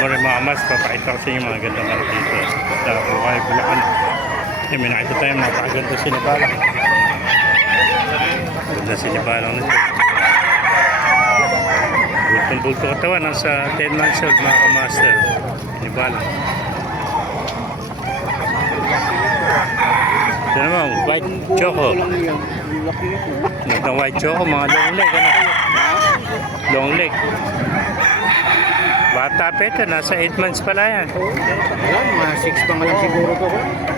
morning mga mas, papakita ko sa inyo mga gandang ano dito sa Bukay, Bulacan. May nakita tayo mga pakaganda sinibalang. Ganda sinibalang nito. Bultong-bulto katawan, nasa 10 months old mga kamaster. Sinibalang. Ito naman, white choco. Itong white choco, mga long leg, ano? Long leg. Bata pa ito, nasa 8 months pala yan. Alam, mga 6 pa nga lang siguro to.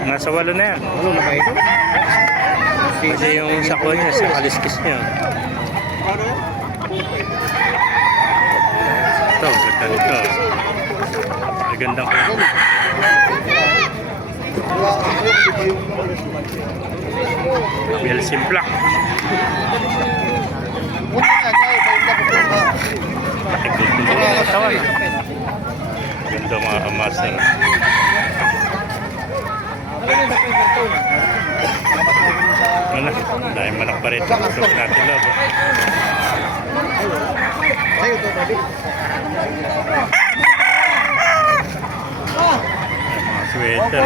Nasa 8 na yan. Ano na ba ito? Kasi yung sako niya, sa kaliskis niya. Ito, ganda nito. Magandang ko. Mel Simplak. Ganda mga kamaster. Ano? Dahil manak pa rin. Gusto natin loob. Sa'yo to, babi. Mga sweater.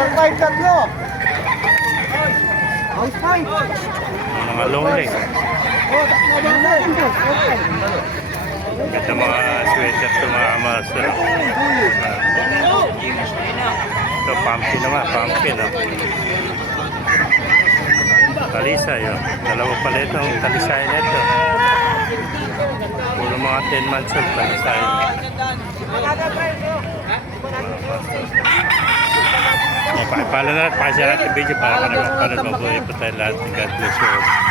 Mga long leg. Ganda mga sweater ito mga kamaster. Ito, pumpkin naman. Pumpkin, no? Talisay, yun. Dalawa pala itong talisay na ito. Puro mga 10 months old talisay. Pakipala na natin, pakisya natin video para ka naman pala mabuhay po tayo lahat. God bless you.